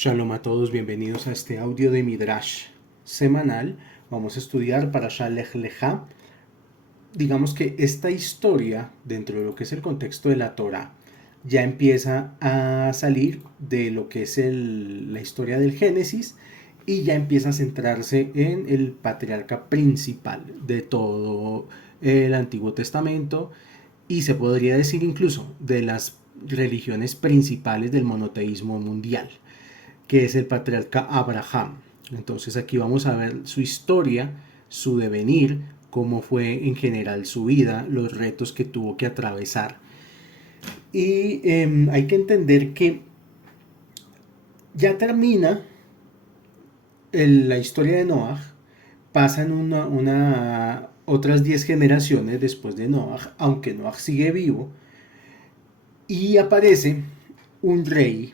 Shalom a todos, bienvenidos a este audio de Midrash semanal. Vamos a estudiar Parashat Lech Lecha. Digamos que esta historia, dentro de lo que es el contexto de la Torah, ya empieza a salir de lo que es la historia del Génesis y ya empieza a centrarse en el patriarca principal de todo el Antiguo Testamento y se podría decir incluso de las religiones principales del monoteísmo mundial, que es el patriarca Abraham. Entonces aquí vamos a ver su historia, su devenir, cómo fue en general su vida, los retos que tuvo que atravesar. Y hay que entender que ya termina la historia de Noah, pasan otras 10 generaciones después de Noah, aunque Noah sigue vivo, y aparece un rey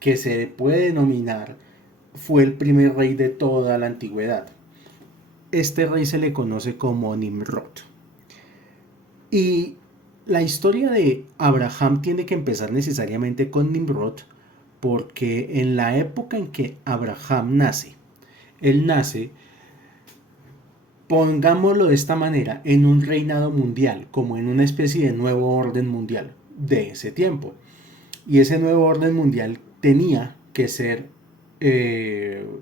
que se puede denominar fue el primer rey de toda la antigüedad. Este rey se le conoce como Nimrod. Y la historia de Abraham tiene que empezar necesariamente con Nimrod, porque en la época en que Abraham nace, él nace, pongámoslo de esta manera, en un reinado mundial, como en una especie de nuevo orden mundial de ese tiempo. Y ese nuevo orden mundial tenía que ser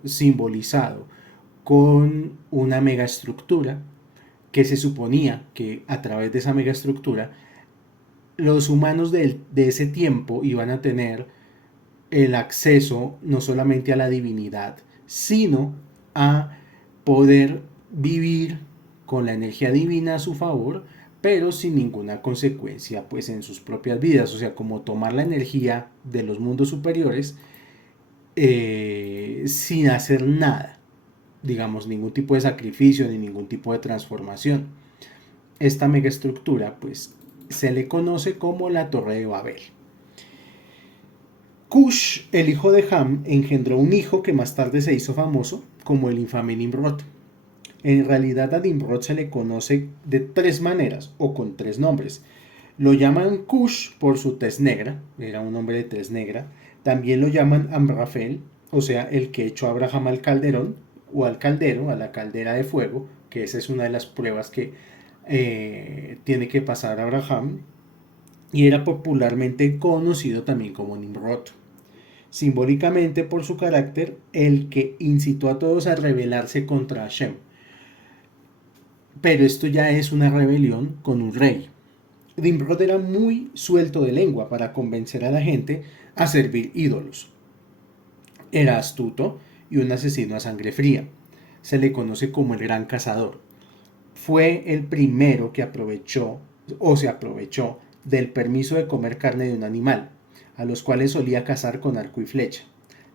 simbolizado con una megaestructura que se suponía que a través de esa megaestructura los humanos de ese tiempo iban a tener el acceso no solamente a la divinidad, sino a poder vivir con la energía divina a su favor, pero sin ninguna consecuencia pues en sus propias vidas, o sea, como tomar la energía de los mundos superiores sin hacer nada, digamos, ningún tipo de sacrificio ni ningún tipo de transformación. Esta megaestructura pues se le conoce como la Torre de Babel. Cush, el hijo de Ham, engendró un hijo que más tarde se hizo famoso como el infame Nimrod. En realidad a Nimrod se le conoce de tres maneras o con tres nombres. Lo llaman Cush por su tez negra, era un hombre de tez negra. También lo llaman Amrafel, o sea, el que echó a Abraham al calderón o al caldero, a la caldera de fuego, que esa es una de las pruebas que tiene que pasar Abraham. Y era popularmente conocido también como Nimrod. Simbólicamente por su carácter, el que incitó a todos a rebelarse contra Hashem. Pero esto ya es una rebelión con un rey. Nimrod era muy suelto de lengua para convencer a la gente a servir ídolos. Era astuto y un asesino a sangre fría. Se le conoce como el gran cazador. Fue el primero que aprovechó o se aprovechó del permiso de comer carne de un animal, a los cuales solía cazar con arco y flecha.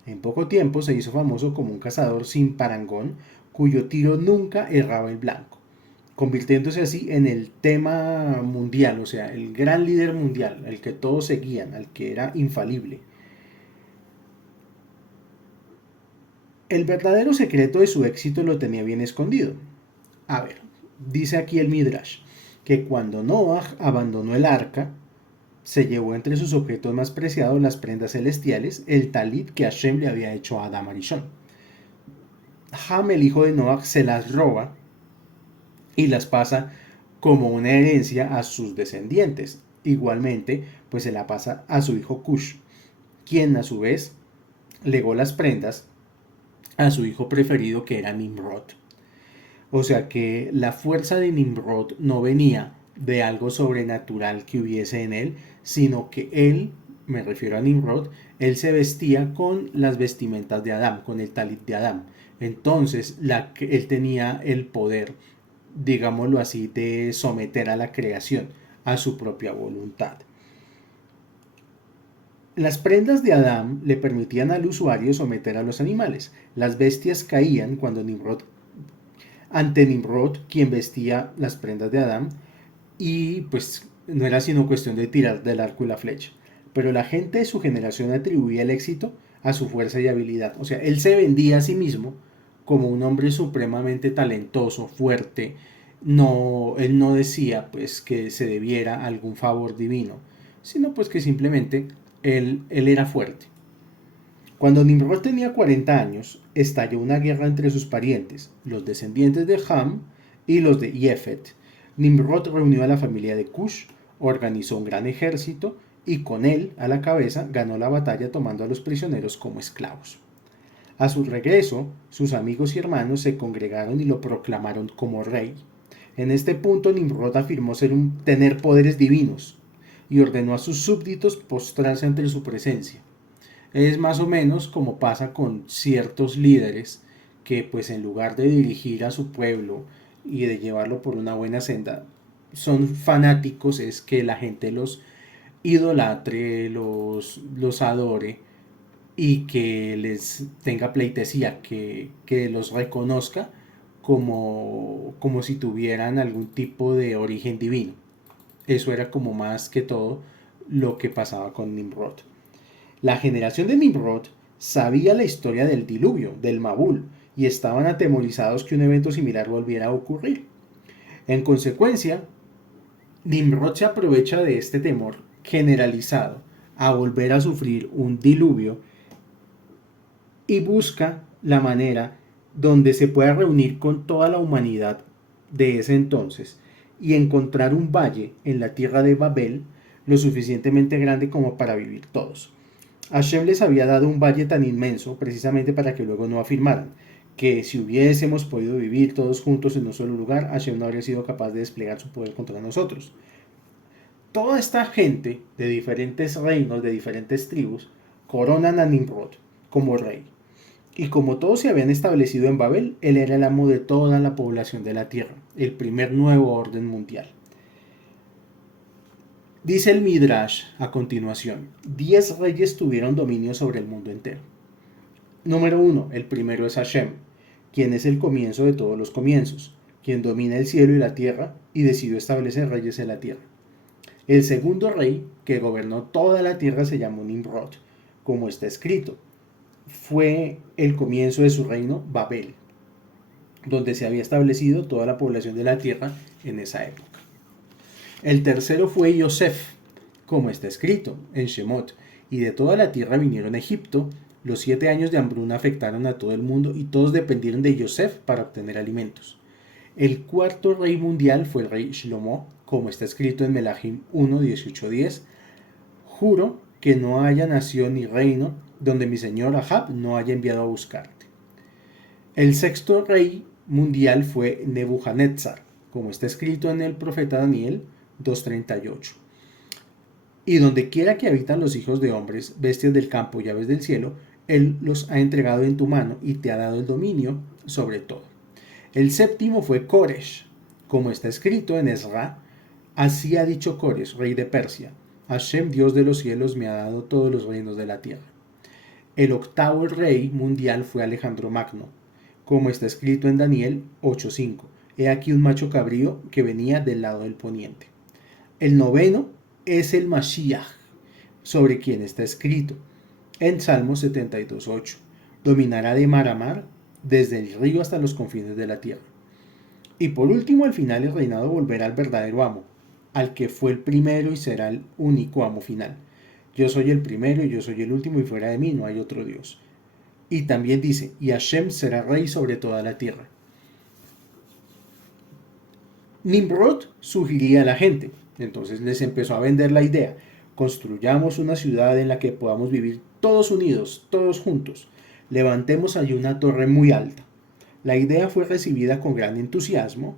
En poco tiempo se hizo famoso como un cazador sin parangón, cuyo tiro nunca erraba el blanco, convirtiéndose así en el tema mundial, o sea, el gran líder mundial, el que todos seguían, al que era infalible. El verdadero secreto de su éxito lo tenía bien escondido. A ver, dice aquí el Midrash, que cuando Noah abandonó el arca, se llevó entre sus objetos más preciados las prendas celestiales, el talit que Hashem le había hecho a Adam Arishon. Ham, el hijo de Noah, se las roba y las pasa como una herencia a sus descendientes. Igualmente, pues se la pasa a su hijo Cush, quien a su vez legó las prendas a su hijo preferido, que era Nimrod. O sea que la fuerza de Nimrod no venía de algo sobrenatural que hubiese en él, sino que él, me refiero a Nimrod, él se vestía con las vestimentas de Adán, con el talit de Adán. Entonces él tenía el poder, digámoslo así, de someter a la creación a su propia voluntad. Las prendas de Adán le permitían al usuario someter a los animales. Las bestias caían cuando ante Nimrod, quien vestía las prendas de Adán, y pues no era sino cuestión de tirar del arco y la flecha. Pero la gente de su generación atribuía el éxito a su fuerza y habilidad. O sea, él se vendía a sí mismo como un hombre supremamente talentoso, fuerte. No, él no decía pues que se debiera algún favor divino, sino pues que simplemente él era fuerte. Cuando Nimrod tenía 40 años, estalló una guerra entre sus parientes, los descendientes de Ham y los de Yefet. Nimrod reunió a la familia de Cush, organizó un gran ejército y con él a la cabeza ganó la batalla tomando a los prisioneros como esclavos. A su regreso, sus amigos y hermanos se congregaron y lo proclamaron como rey. En este punto Nimrod afirmó tener poderes divinos y ordenó a sus súbditos postrarse ante su presencia. Es más o menos como pasa con ciertos líderes que pues en lugar de dirigir a su pueblo y de llevarlo por una buena senda, son fanáticos, es que la gente los idolatre, los adore y que les tenga pleitesía, que los reconozca como si tuvieran algún tipo de origen divino. Eso era como más que todo lo que pasaba con Nimrod. La generación de Nimrod sabía la historia del diluvio, del Mabul, y estaban atemorizados que un evento similar volviera a ocurrir. En consecuencia, Nimrod se aprovecha de este temor generalizado a volver a sufrir un diluvio y busca la manera donde se pueda reunir con toda la humanidad de ese entonces y encontrar un valle en la tierra de Babel lo suficientemente grande como para vivir todos. Hashem les había dado un valle tan inmenso precisamente para que luego no afirmaran que si hubiésemos podido vivir todos juntos en un solo lugar, Hashem no habría sido capaz de desplegar su poder contra nosotros. Toda esta gente de diferentes reinos, de diferentes tribus, coronan a Nimrod como rey. Y como todos se habían establecido en Babel, él era el amo de toda la población de la tierra, el primer nuevo orden mundial. Dice el Midrash a continuación, 10 reyes tuvieron dominio sobre el mundo entero. Número 1, el primero es Hashem, quien es el comienzo de todos los comienzos, quien domina el cielo y la tierra y decidió establecer reyes en la tierra. El segundo rey, que gobernó toda la tierra, se llamó Nimrod, como está escrito. Fue el comienzo de su reino Babel, donde se había establecido toda la población de la tierra en esa época. El tercero fue Yosef, como está escrito en Shemot, y de toda la tierra vinieron a Egipto. Los 7 años de hambruna afectaron a todo el mundo y todos dependieron de Yosef para obtener alimentos. El cuarto rey mundial fue el rey Shlomo, como está escrito en Melahim 1:18-10. Juro que no haya nación ni reino donde mi señor Ahab no haya enviado a buscarte. El sexto rey mundial fue Nebuchadnezzar, como está escrito en el profeta Daniel 2:38. Y donde quiera que habitan los hijos de hombres, bestias del campo y aves del cielo, él los ha entregado en tu mano y te ha dado el dominio sobre todo. El séptimo fue Koresh, como está escrito en Ezra, así ha dicho Koresh, rey de Persia, Hashem, Dios de los cielos, me ha dado todos los reinos de la tierra. El octavo rey mundial fue Alejandro Magno, como está escrito en Daniel 8:5. He aquí un macho cabrío que venía del lado del poniente. El noveno es el Mashiach, sobre quien está escrito en Salmos 72:8. Dominará de mar a mar, desde el río hasta los confines de la tierra. Y por último, al final el reinado volverá al verdadero amo, al que fue el primero y será el único amo final. Yo soy el primero y yo soy el último y fuera de mí no hay otro Dios. Y también dice, y Hashem será rey sobre toda la tierra. Nimrod sugería a la gente, entonces les empezó a vender la idea, construyamos una ciudad en la que podamos vivir todos unidos, todos juntos, levantemos allí una torre muy alta. La idea fue recibida con gran entusiasmo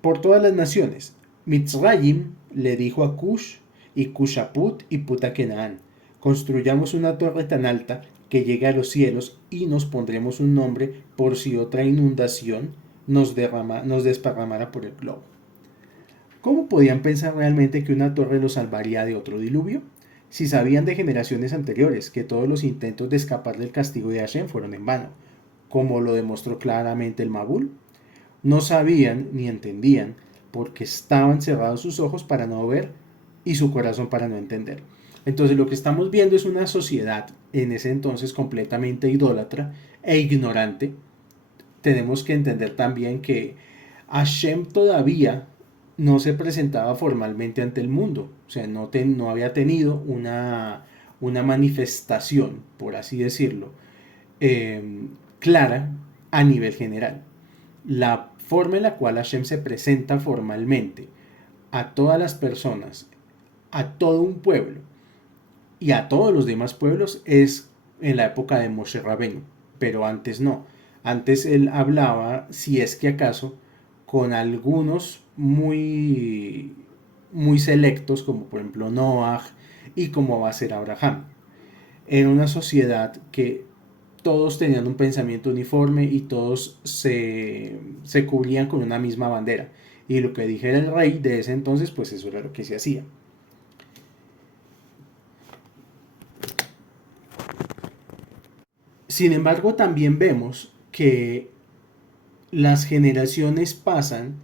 por todas las naciones. Mitzrayim le dijo a Cush y Cushaput y Putakenaan, construyamos una torre tan alta que llegue a los cielos y nos pondremos un nombre por si otra inundación nos desparramara por el globo. ¿Cómo podían pensar realmente que una torre los salvaría de otro diluvio? Si sabían de generaciones anteriores que todos los intentos de escapar del castigo de Hashem fueron en vano, como lo demostró claramente el Mabul. No sabían ni entendían porque estaban cerrados sus ojos para no ver y su corazón para no entender. Entonces lo que estamos viendo es una sociedad en ese entonces completamente idólatra e ignorante. Tenemos que entender también que Hashem todavía no se presentaba formalmente ante el mundo, o sea, no había tenido una manifestación, por así decirlo, eh, clara a nivel general. La forma en la cual Hashem se presenta formalmente a todas las personas, a todo un pueblo y a todos los demás pueblos es en la época de Moshe Rabenu, pero antes no. Antes él hablaba, si es que acaso, con algunos muy selectos, como por ejemplo Noah y como va a ser Abraham. Era una sociedad que todos tenían un pensamiento uniforme y todos se cubrían con una misma bandera. Y lo que dijera el rey de ese entonces, pues eso era lo que se hacía. Sin embargo, también vemos que las generaciones pasan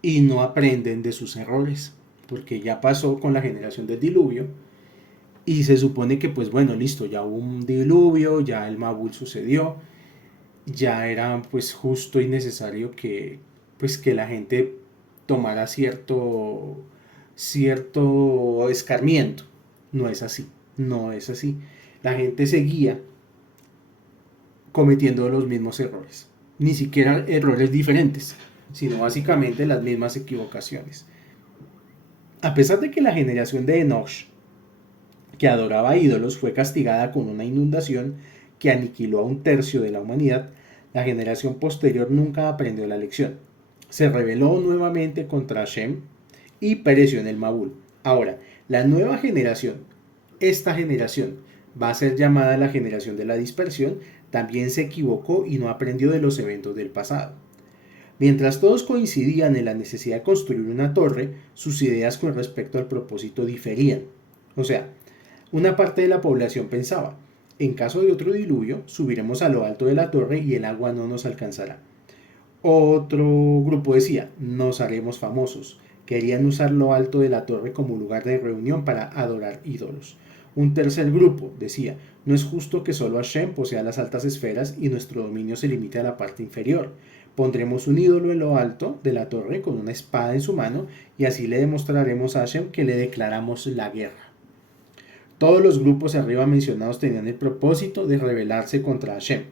y no aprenden de sus errores, porque ya pasó con la generación del diluvio y se supone que pues bueno, listo, ya hubo un diluvio, ya el Mabul sucedió, ya era pues justo y necesario que pues que la gente tomara cierto escarmiento. No es así, no es así. La gente seguía cometiendo los mismos errores. Ni siquiera errores diferentes, sino básicamente las mismas equivocaciones. A pesar de que la generación de Enoch, que adoraba ídolos, fue castigada con una inundación que aniquiló a un tercio de la humanidad, la generación posterior nunca aprendió la lección. Se rebeló nuevamente contra Hashem y pereció en el Mabul. Ahora, la nueva generación, esta generación, va a ser llamada la generación de la dispersión, también se equivocó y no aprendió de los eventos del pasado. Mientras todos coincidían en la necesidad de construir una torre, sus ideas con respecto al propósito diferían. O sea, una parte de la población pensaba, en caso de otro diluvio, subiremos a lo alto de la torre y el agua no nos alcanzará. Otro grupo decía, nos haremos famosos. Querían usar lo alto de la torre como lugar de reunión para adorar ídolos. Un tercer grupo decía, no es justo que solo Hashem posea las altas esferas y nuestro dominio se limite a la parte inferior. Pondremos un ídolo en lo alto de la torre con una espada en su mano y así le demostraremos a Hashem que le declaramos la guerra. Todos los grupos arriba mencionados tenían el propósito de rebelarse contra Hashem,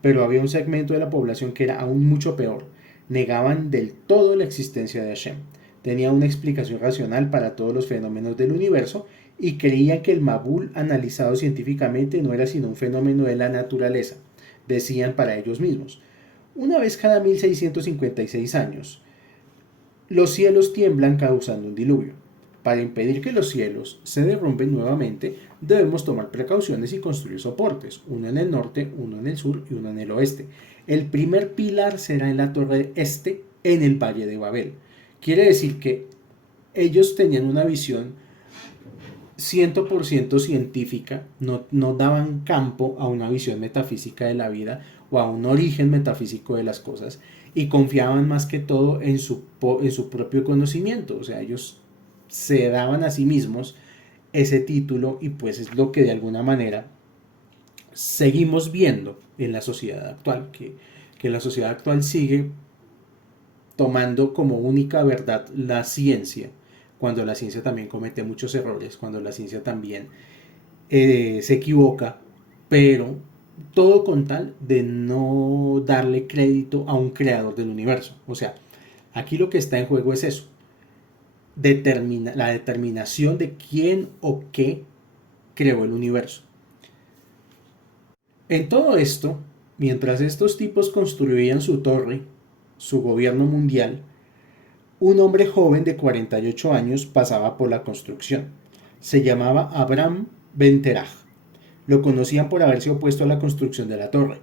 pero había un segmento de la población que era aún mucho peor. Negaban del todo la existencia de Hashem. Tenían una explicación racional para todos los fenómenos del universo y creían que el Mabul analizado científicamente no era sino un fenómeno de la naturaleza, decían para ellos mismos. Una vez cada 1656 años, los cielos tiemblan causando un diluvio. Para impedir que los cielos se derrumben nuevamente, debemos tomar precauciones y construir soportes, uno en el norte, uno en el sur y uno en el oeste. El primer pilar será en la torre este, en el Valle de Babel. Quiere decir que ellos tenían una visión 100% científica, no daban campo a una visión metafísica de la vida o a un origen metafísico de las cosas y confiaban más que todo en su propio conocimiento. O sea, ellos se daban a sí mismos ese título y pues es lo que de alguna manera seguimos viendo en la sociedad actual, que la sociedad actual sigue tomando como única verdad la ciencia, cuando la ciencia también comete muchos errores, cuando la ciencia también se equivoca, pero todo con tal de no darle crédito a un creador del universo. O sea, aquí lo que está en juego es eso, la determinación de quién o qué creó el universo. En todo esto, mientras estos tipos construían su torre, su gobierno mundial, un hombre joven de 48 años pasaba por la construcción. Se llamaba Abraham Ben Terah. Lo conocían por haberse opuesto a la construcción de la torre.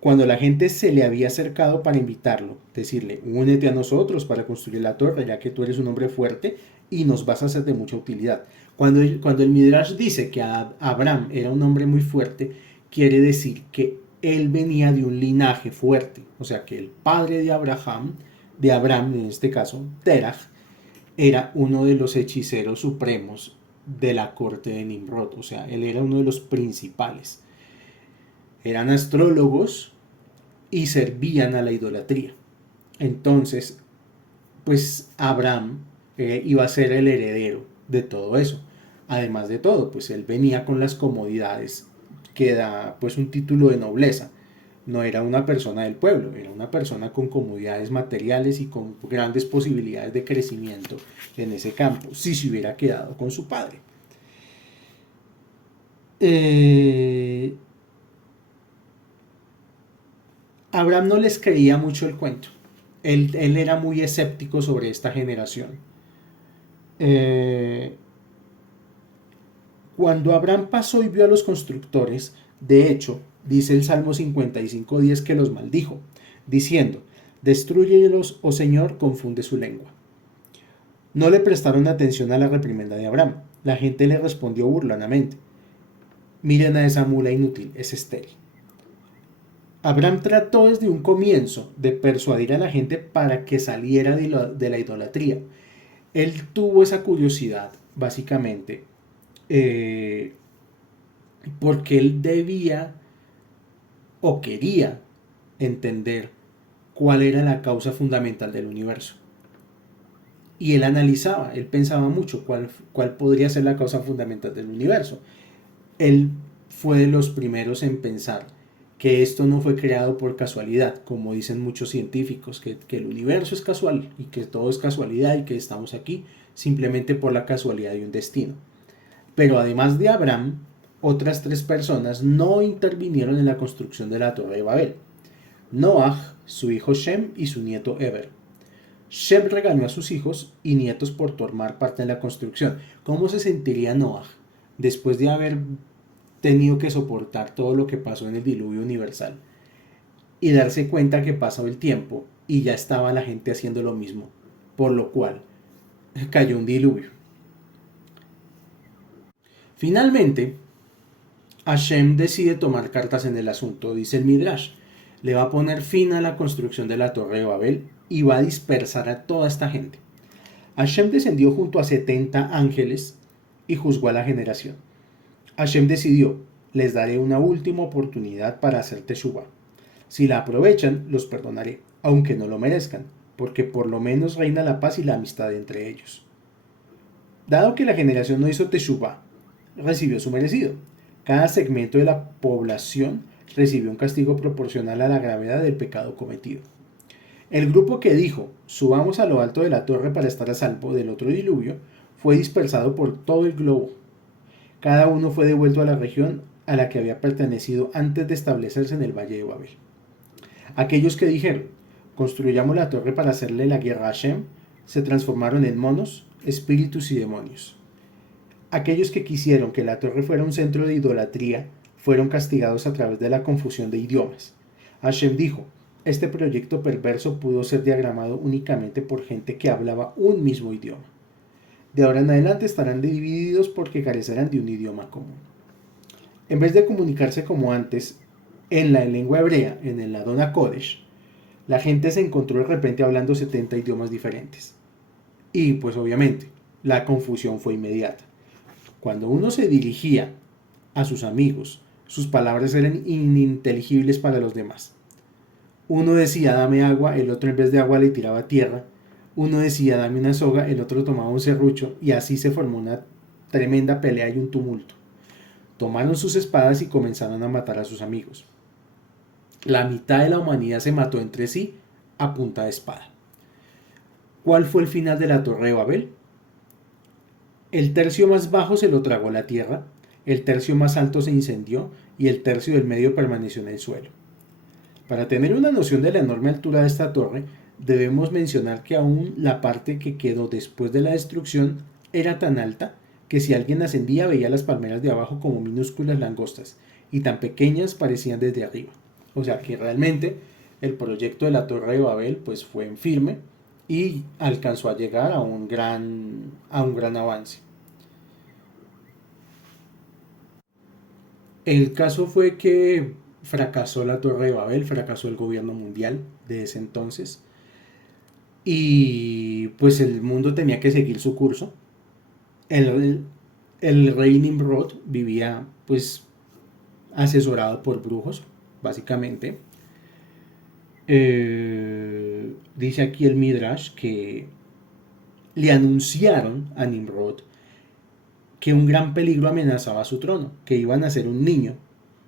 Cuando la gente se le había acercado para invitarlo, decirle, únete a nosotros para construir la torre, ya que tú eres un hombre fuerte y nos vas a ser de mucha utilidad. Cuando el Midrash dice que Abraham era un hombre muy fuerte, quiere decir que él venía de un linaje fuerte. O sea, que el padre de Abraham en este caso, Terah, era uno de los hechiceros supremos de la corte de Nimrod. O sea, él era uno de los principales. Eran astrólogos y servían a la idolatría. Entonces, pues Abraham iba a ser el heredero de todo eso. Además de todo, pues él venía con las comodidades que da pues un título de nobleza. No era una persona del pueblo, era una persona con comodidades materiales y con grandes posibilidades de crecimiento en ese campo, si se hubiera quedado con su padre. Eh, Abraham no les creía mucho el cuento. Él era muy escéptico sobre esta generación. Eh, Cuando Abraham pasó y vio a los constructores, de hecho, dice el Salmo 55:10 que los maldijo, diciendo, destruyelos, oh Señor, confunde su lengua. No le prestaron atención a la reprimenda de Abraham. La gente le respondió burlonamente, miren a esa mula inútil, es estéril. Abraham trató desde un comienzo de persuadir a la gente para que saliera de la idolatría. Él tuvo esa curiosidad, básicamente, eh, porque él debía o quería entender cuál era la causa fundamental del universo. Y él analizaba, él pensaba mucho cuál podría ser la causa fundamental del universo. Él fue de los primeros en pensar que esto no fue creado por casualidad, como dicen muchos científicos, que el universo es casual y que todo es casualidad y que estamos aquí simplemente por la casualidad de un destino. Pero además de Abraham, otras tres personas no intervinieron en la construcción de la Torre de Babel. Noah, su hijo Shem y su nieto Eber. Shem regañó a sus hijos y nietos por tomar parte en la construcción. ¿Cómo se sentiría Noah después de haber tenido que soportar todo lo que pasó en el diluvio universal y darse cuenta que pasó el tiempo y ya estaba la gente haciendo lo mismo, por lo cual cayó un diluvio? Finalmente, Hashem decide tomar cartas en el asunto, dice el Midrash. Le va a poner fin a la construcción de la Torre de Babel y va a dispersar a toda esta gente. Hashem descendió junto a 70 ángeles y juzgó a la generación. Hashem decidió, les daré una última oportunidad para hacer teshuvah. Si la aprovechan, los perdonaré, aunque no lo merezcan, porque por lo menos reina la paz y la amistad entre ellos. Dado que la generación no hizo teshuvah, recibió su merecido. Cada segmento de la población recibió un castigo proporcional a la gravedad del pecado cometido. El grupo que dijo, subamos a lo alto de la torre para estar a salvo del otro diluvio, fue dispersado por todo el globo. Cada uno fue devuelto a la región a la que había pertenecido antes de establecerse en el Valle de Babel. Aquellos que dijeron, construyamos la torre para hacerle la guerra a Hashem, se transformaron en monos, espíritus y demonios. Aquellos que quisieron que la torre fuera un centro de idolatría fueron castigados a través de la confusión de idiomas. Hashem dijo, este proyecto perverso pudo ser diagramado únicamente por gente que hablaba un mismo idioma. De ahora en adelante estarán divididos porque carecerán de un idioma común. En vez de comunicarse como antes en la lengua hebrea, en el Adon Kodesh, la gente se encontró de repente hablando 70 idiomas diferentes. Y pues obviamente, la confusión fue inmediata. Cuando uno se dirigía a sus amigos, sus palabras eran ininteligibles para los demás. Uno decía dame agua, el otro en vez de agua le tiraba tierra. Uno decía dame una soga, el otro tomaba un serrucho y así se formó una tremenda pelea y un tumulto. Tomaron sus espadas y comenzaron a matar a sus amigos. La mitad de la humanidad se mató entre sí a punta de espada. ¿Cuál fue el final de la Torre de Babel? El tercio más bajo se lo tragó la tierra, el tercio más alto se incendió y el tercio del medio permaneció en el suelo. Para tener una noción de la enorme altura de esta torre, debemos mencionar que aún la parte que quedó después de la destrucción era tan alta que si alguien ascendía veía las palmeras de abajo como minúsculas langostas y tan pequeñas parecían desde arriba. O sea que realmente el proyecto de la Torre de Babel pues fue en firme y alcanzó a llegar a un gran avance. El caso fue que fracasó la Torre de Babel, fracasó el gobierno mundial de ese entonces y pues el mundo tenía que seguir su curso. El rey Nimrod vivía pues asesorado por brujos, básicamente. Dice aquí el Midrash que le anunciaron a Nimrod que un gran peligro amenazaba su trono, que iba a nacer un niño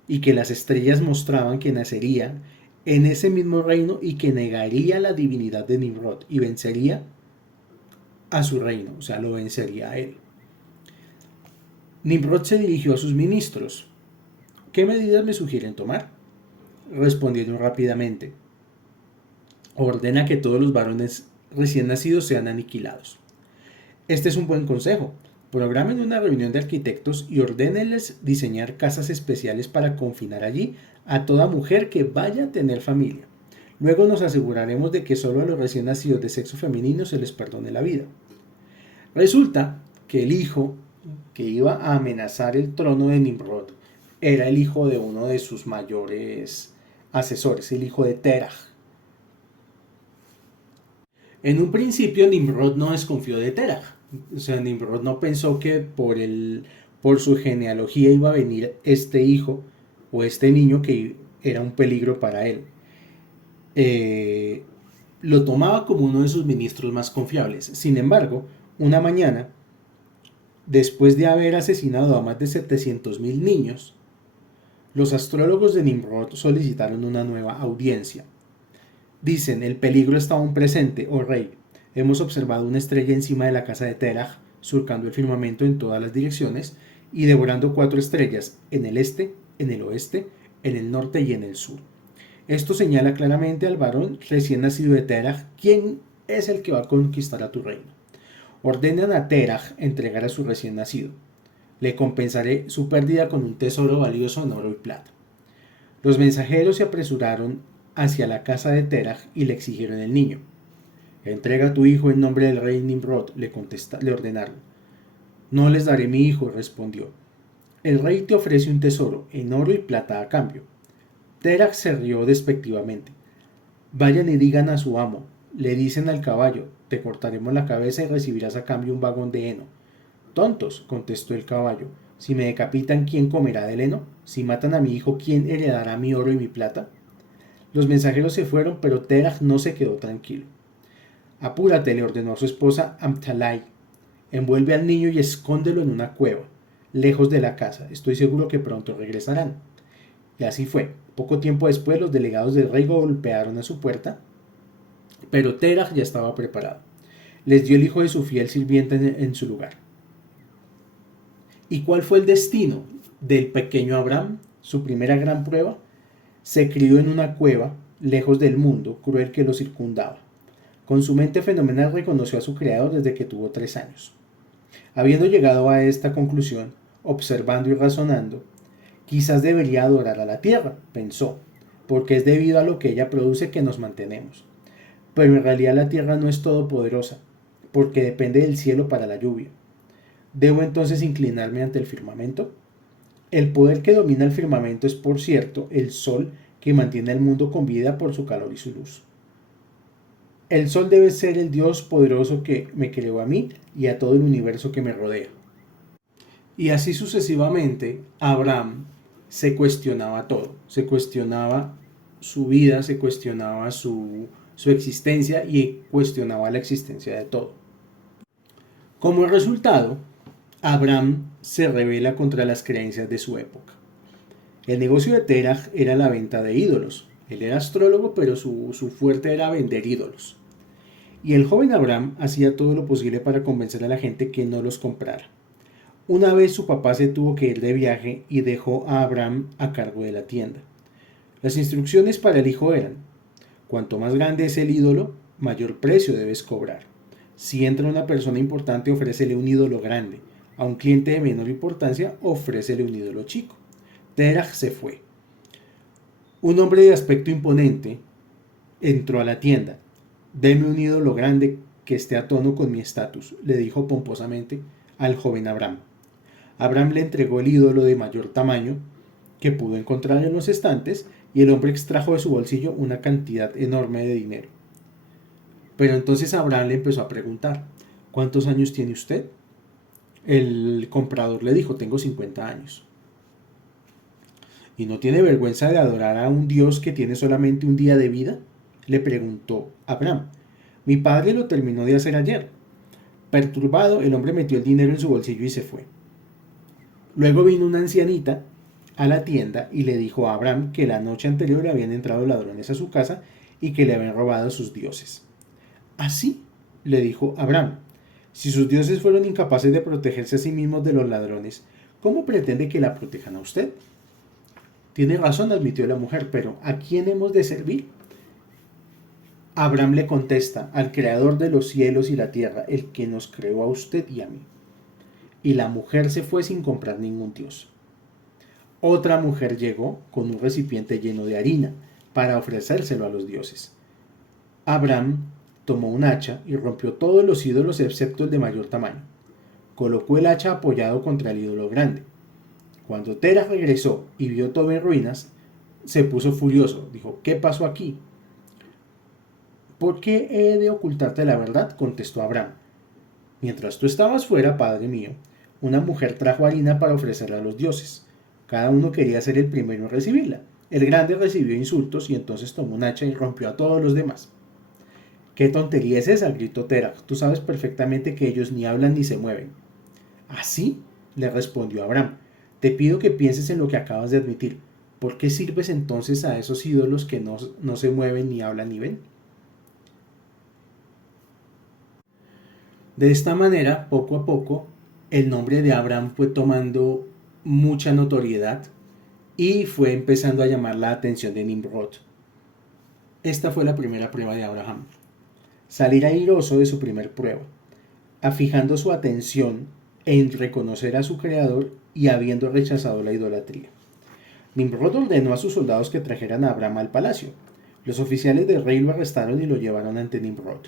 y que las estrellas mostraban que nacería en ese mismo reino y que negaría la divinidad de Nimrod y vencería a su reino, o sea, lo vencería a él. Nimrod se dirigió a sus ministros. ¿Qué medidas me sugieren tomar? Respondieron rápidamente. Ordena que todos los varones recién nacidos sean aniquilados. Este es un buen consejo. Programen una reunión de arquitectos y ordénenles diseñar casas especiales para confinar allí a toda mujer que vaya a tener familia. Luego nos aseguraremos de que solo a los recién nacidos de sexo femenino se les perdone la vida. Resulta que el hijo que iba a amenazar el trono de Nimrod era el hijo de uno de sus mayores asesores, el hijo de Terah. En un principio Nimrod no desconfió de Terah. O sea, Nimrod no pensó que por su genealogía iba a venir este hijo o este niño que era un peligro para él. Lo tomaba como uno de sus ministros más confiables. Sin embargo, una mañana, después de haber asesinado a más de 700,000 niños, los astrólogos de Nimrod solicitaron una nueva audiencia. Dicen, el peligro está aún presente, oh rey. Hemos observado una estrella encima de la casa de Terah, surcando el firmamento en todas las direcciones y devorando 4 estrellas en el este, en el oeste, en el norte y en el sur. Esto señala claramente al varón recién nacido de Terah, quién es el que va a conquistar a tu reino. Ordenan a Terah entregar a su recién nacido. Le compensaré su pérdida con un tesoro valioso en oro y plata. Los mensajeros se apresuraron hacia la casa de Terah y le exigieron el niño. Entrega a tu hijo en nombre del rey Nimrod, le ordenaron. No les daré mi hijo, respondió. El rey te ofrece un tesoro en oro y plata a cambio. Terah se rió despectivamente. Vayan y digan a su amo, le dicen al caballo, te cortaremos la cabeza y recibirás a cambio un vagón de heno. Tontos, contestó el caballo, si me decapitan, ¿quién comerá del heno? Si matan a mi hijo, ¿quién heredará mi oro y mi plata? Los mensajeros se fueron, pero Terah no se quedó tranquilo. Apúrate, le ordenó a su esposa Amtalai. Envuelve al niño y escóndelo en una cueva, lejos de la casa. Estoy seguro que pronto regresarán. Y así fue. Poco tiempo después, los delegados del rey golpearon a su puerta, pero Terah ya estaba preparado. Les dio el hijo de su fiel sirviente en su lugar. ¿Y cuál fue el destino del pequeño Abraham? Su primera gran prueba. Se crió en una cueva, lejos del mundo cruel que lo circundaba. Con su mente fenomenal reconoció a su creador desde que tuvo 3 años. Habiendo llegado a esta conclusión, observando y razonando, quizás debería adorar a la tierra, pensó, porque es debido a lo que ella produce que nos mantenemos. Pero en realidad la tierra no es todopoderosa, porque depende del cielo para la lluvia. ¿Debo entonces inclinarme ante el firmamento? El poder que domina el firmamento es, por cierto, el sol que mantiene el mundo con vida por su calor y su luz. El sol debe ser el Dios poderoso que me creó a mí y a todo el universo que me rodea. Y así sucesivamente, Abraham se cuestionaba todo, se cuestionaba su vida, se cuestionaba su existencia y cuestionaba la existencia de todo. Como resultado, Abraham se rebela contra las creencias de su época. El negocio de Terah era la venta de ídolos. Él era astrólogo, pero su fuerte era vender ídolos. Y el joven Abraham hacía todo lo posible para convencer a la gente que no los comprara. Una vez su papá se tuvo que ir de viaje y dejó a Abraham a cargo de la tienda. Las instrucciones para el hijo eran: cuanto más grande es el ídolo, mayor precio debes cobrar. Si entra una persona importante, ofrécele un ídolo grande. A un cliente de menor importancia, ofrécele un ídolo chico. Terah se fue. Un hombre de aspecto imponente entró a la tienda. Deme un ídolo grande que esté a tono con mi estatus, le dijo pomposamente al joven Abraham. Abraham le entregó el ídolo de mayor tamaño que pudo encontrar en los estantes y el hombre extrajo de su bolsillo una cantidad enorme de dinero. Pero entonces Abraham le empezó a preguntar: ¿cuántos años tiene usted? El comprador le dijo: tengo 50 años. ¿Y no tiene vergüenza de adorar a un Dios que tiene solamente un día de vida?, le preguntó Abraham. Mi padre lo terminó de hacer ayer. Perturbado, el hombre metió el dinero en su bolsillo y se fue. Luego vino una ancianita a la tienda y le dijo a Abraham que la noche anterior habían entrado ladrones a su casa y que le habían robado sus dioses. Así, le dijo Abraham, si sus dioses fueron incapaces de protegerse a sí mismos de los ladrones, ¿cómo pretende que la protejan a usted? Tiene razón, admitió la mujer, pero ¿a quién hemos de servir? Abraham le contesta, al creador de los cielos y la tierra, el que nos creó a usted y a mí. Y la mujer se fue sin comprar ningún dios. Otra mujer llegó con un recipiente lleno de harina para ofrecérselo a los dioses. Abraham tomó un hacha y rompió todos los ídolos excepto el de mayor tamaño. Colocó el hacha apoyado contra el ídolo grande. Cuando Tera regresó y vio todo en ruinas, se puso furioso. Dijo, ¿qué pasó aquí? ¿Por qué he de ocultarte la verdad? Contestó Abraham. Mientras tú estabas fuera, padre mío, una mujer trajo harina para ofrecerla a los dioses. Cada uno quería ser el primero en recibirla. El grande recibió insultos y entonces tomó un hacha y rompió a todos los demás. ¿Qué tontería es esa? Gritó Tera. Tú sabes perfectamente que ellos ni hablan ni se mueven. ¿Así? Le respondió Abraham. Te pido que pienses en lo que acabas de admitir. ¿Por qué sirves entonces a esos ídolos que no se mueven, ni hablan, ni ven? De esta manera, poco a poco, el nombre de Abraham fue tomando mucha notoriedad y fue empezando a llamar la atención de Nimrod. Esta fue la primera prueba de Abraham. Salir airoso de su primer prueba, afijando su atención en reconocer a su creador y habiendo rechazado la idolatría. Nimrod ordenó a sus soldados que trajeran a Abraham al palacio. Los oficiales del rey lo arrestaron y lo llevaron ante Nimrod.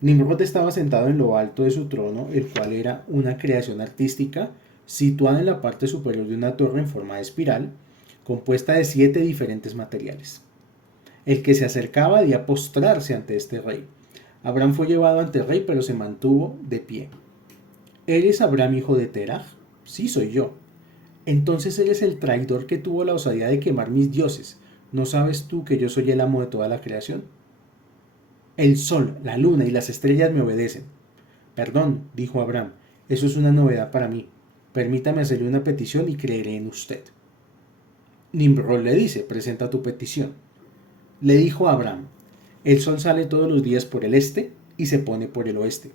Nimrod estaba sentado en lo alto de su trono, el cual era una creación artística situada en la parte superior de una torre en forma de espiral, compuesta de 7 diferentes materiales. El que se acercaba debía postrarse ante este rey. Abraham fue llevado ante el rey, pero se mantuvo de pie. ¿Eres Abraham, hijo de Terah? Sí, soy yo. Entonces eres el traidor que tuvo la osadía de quemar mis dioses. ¿No sabes tú que yo soy el amo de toda la creación? El sol, la luna y las estrellas me obedecen. Perdón, dijo Abraham, eso es una novedad para mí. Permítame hacerle una petición y creeré en usted. Nimrod le dice, presenta tu petición. Le dijo a Abraham, el sol sale todos los días por el este y se pone por el oeste.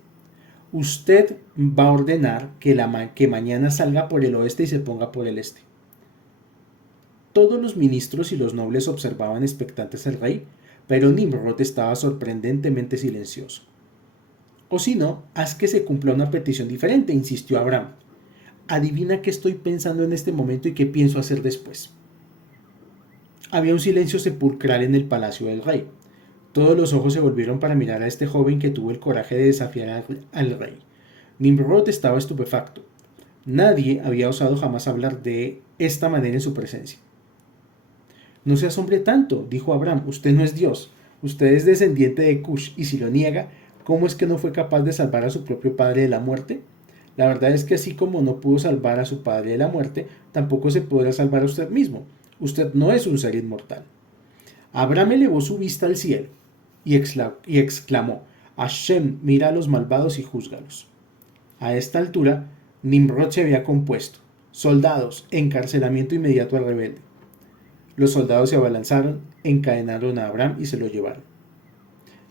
Usted va a ordenar que mañana salga por el oeste y se ponga por el este. Todos los ministros y los nobles observaban expectantes al rey, pero Nimrod estaba sorprendentemente silencioso. O si no, haz que se cumpla una petición diferente, insistió Abraham. Adivina qué estoy pensando en este momento y qué pienso hacer después. Había un silencio sepulcral en el palacio del rey. Todos los ojos se volvieron para mirar a este joven que tuvo el coraje de desafiar al rey. Nimrod estaba estupefacto. Nadie había osado jamás hablar de esta manera en su presencia. No se asombre tanto, dijo Abraham, usted no es Dios, usted es descendiente de Cush, y si lo niega, ¿cómo es que no fue capaz de salvar a su propio padre de la muerte? La verdad es que así como no pudo salvar a su padre de la muerte, tampoco se podrá salvar a usted mismo. Usted no es un ser inmortal. Abraham elevó su vista al cielo y exclamó, Hashem, mira a los malvados y júzgalos. A esta altura, Nimrod se había compuesto. Soldados, encarcelamiento inmediato al rebelde. Los soldados se abalanzaron, encadenaron a Abraham y se lo llevaron.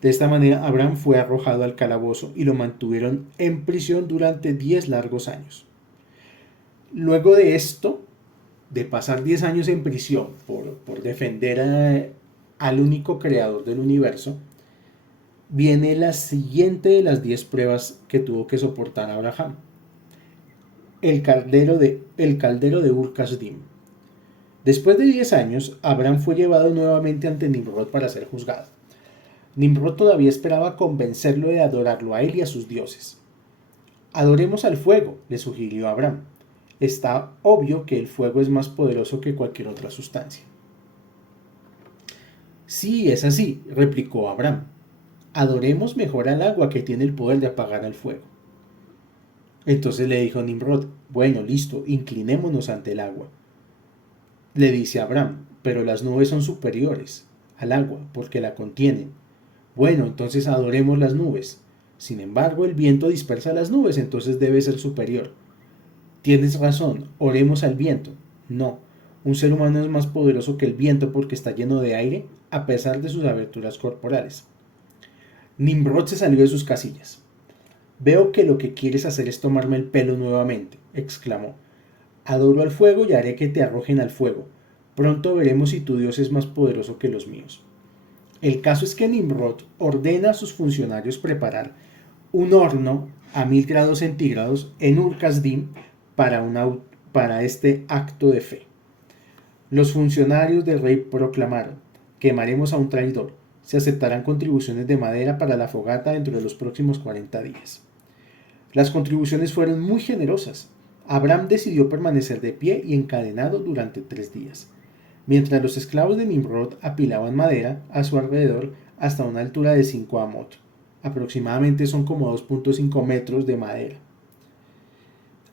De esta manera, Abraham fue arrojado al calabozo y lo mantuvieron en prisión durante 10 largos años. Luego de esto, de pasar 10 años en prisión por defender al único creador del universo, viene la siguiente de las 10 pruebas que tuvo que soportar Abraham. El caldero de Ur-Kasdim. Después de 10 años, Abraham fue llevado nuevamente ante Nimrod para ser juzgado. Nimrod todavía esperaba convencerlo de adorarlo a él y a sus dioses. Adoremos al fuego, le sugirió Abraham. Está obvio que el fuego es más poderoso que cualquier otra sustancia. Sí, es así, replicó Abraham. Adoremos mejor al agua que tiene el poder de apagar el fuego. Entonces le dijo Nimrod, bueno, listo, inclinémonos ante el agua. Le dice Abraham, pero las nubes son superiores al agua porque la contienen. Bueno, entonces adoremos las nubes. Sin embargo, el viento dispersa las nubes, entonces debe ser superior. Tienes razón, oremos al viento. No, un ser humano es más poderoso que el viento porque está lleno de aire a pesar de sus aberturas corporales. Nimrod se salió de sus casillas. Veo que lo que quieres hacer es tomarme el pelo nuevamente, exclamó. Adoro al fuego y haré que te arrojen al fuego. Pronto veremos si tu Dios es más poderoso que los míos. El caso es que Nimrod ordena a sus funcionarios preparar un horno a 1000 grados centígrados en Ur-Kasdim para este acto de fe. Los funcionarios del rey proclamaron: quemaremos a un traidor. Se aceptarán contribuciones de madera para la fogata dentro de los próximos 40 días. Las contribuciones fueron muy generosas. Abraham decidió permanecer de pie y encadenado durante 3 días, mientras los esclavos de Nimrod apilaban madera a su alrededor hasta una altura de 5 amot. Aproximadamente son como 2.5 metros de madera.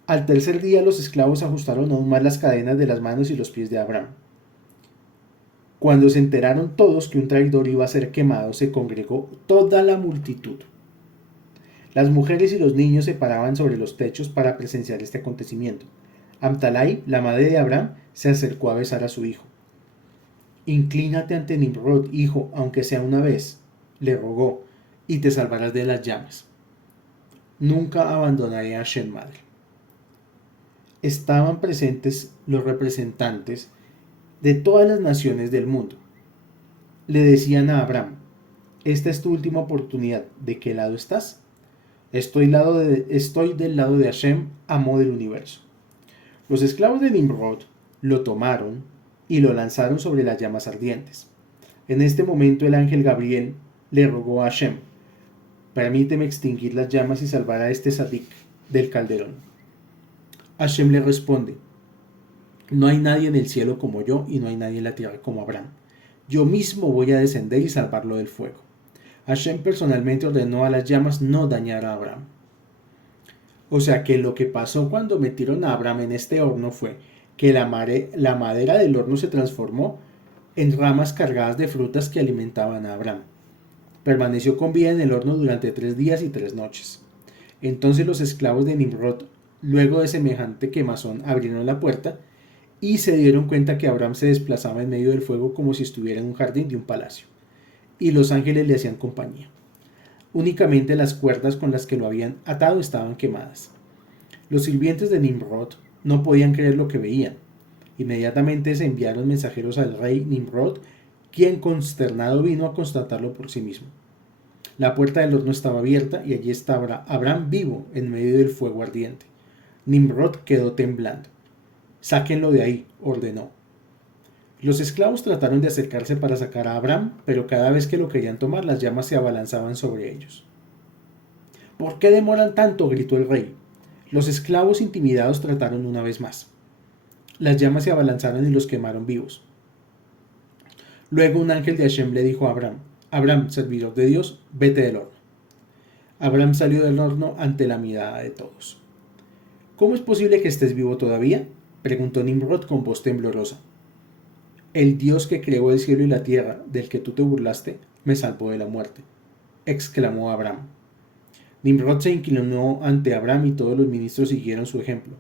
Al tercer día los esclavos ajustaron aún más las cadenas de las manos y los pies de Abraham. Cuando se enteraron todos que un traidor iba a ser quemado, se congregó toda la multitud. Las mujeres y los niños se paraban sobre los techos para presenciar este acontecimiento. Amtalai, la madre de Abraham, se acercó a besar a su hijo. Inclínate ante Nimrod, hijo, aunque sea una vez, le rogó, y te salvarás de las llamas. Nunca abandonaré a Hashem, madre. Estaban presentes los representantes de todas las naciones del mundo. Le decían a Abraham: esta es tu última oportunidad. ¿De qué lado estás? Estoy del lado de Hashem, amo del universo. Los esclavos de Nimrod lo tomaron y lo lanzaron sobre las llamas ardientes. En este momento el ángel Gabriel le rogó a Hashem: permíteme extinguir las llamas y salvar a este sadik del calderón. Hashem le responde: no hay nadie en el cielo como yo y no hay nadie en la tierra como Abraham. Yo mismo voy a descender y salvarlo del fuego. Hashem personalmente ordenó a las llamas no dañar a Abraham. O sea que lo que pasó cuando metieron a Abraham en este horno fue que la madera del horno se transformó en ramas cargadas de frutas que alimentaban a Abraham. Permaneció con vida en el horno durante 3 días y 3 noches. Entonces los esclavos de Nimrod, luego de semejante quemazón, abrieron la puerta y se dieron cuenta que Abraham se desplazaba en medio del fuego como si estuviera en un jardín de un palacio, y los ángeles le hacían compañía. Únicamente las cuerdas con las que lo habían atado estaban quemadas. Los sirvientes de Nimrod no podían creer lo que veían. Inmediatamente se enviaron mensajeros al rey Nimrod, quien consternado vino a constatarlo por sí mismo. La puerta del horno estaba abierta y allí estaba Abraham vivo en medio del fuego ardiente. Nimrod quedó temblando. Sáquenlo de ahí, ordenó. Los esclavos trataron de acercarse para sacar a Abraham, pero cada vez que lo querían tomar, las llamas se abalanzaban sobre ellos. ¿Por qué demoran tanto?, gritó el rey. Los esclavos intimidados trataron una vez más. Las llamas se abalanzaron y los quemaron vivos. Luego un ángel de Hashem le dijo a Abraham: Abraham, servidor de Dios, vete del horno. Abraham salió del horno ante la mirada de todos. ¿Cómo es posible que estés vivo todavía?, preguntó Nimrod con voz temblorosa. El Dios que creó el cielo y la tierra, del que tú te burlaste, me salvó de la muerte, exclamó Abraham. Nimrod se inclinó ante Abraham y todos los ministros siguieron su ejemplo.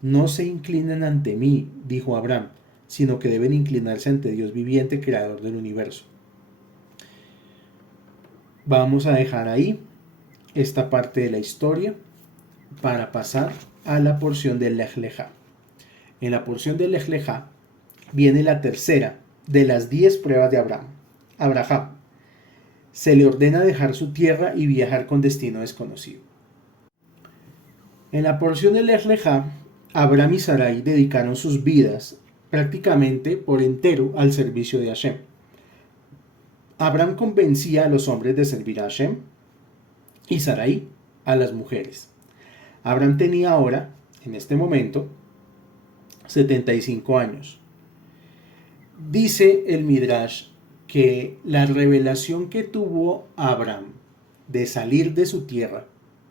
No se inclinen ante mí, dijo Abraham, sino que deben inclinarse ante Dios viviente, creador del universo. Vamos a dejar ahí esta parte de la historia para pasar a la porción del Lech Lejá. En la porción del Lech Lejá viene la tercera de las 10 pruebas de Abraham. Se le ordena dejar su tierra y viajar con destino desconocido. En la porción del Lech Lejá, Abraham y Sarai dedicaron sus vidas prácticamente por entero al servicio de Hashem. Abraham convencía a los hombres de servir a Hashem y Sarai a las mujeres. Abraham tenía ahora, en este momento, 75 años. Dice el Midrash que la revelación que tuvo Abraham de salir de su tierra,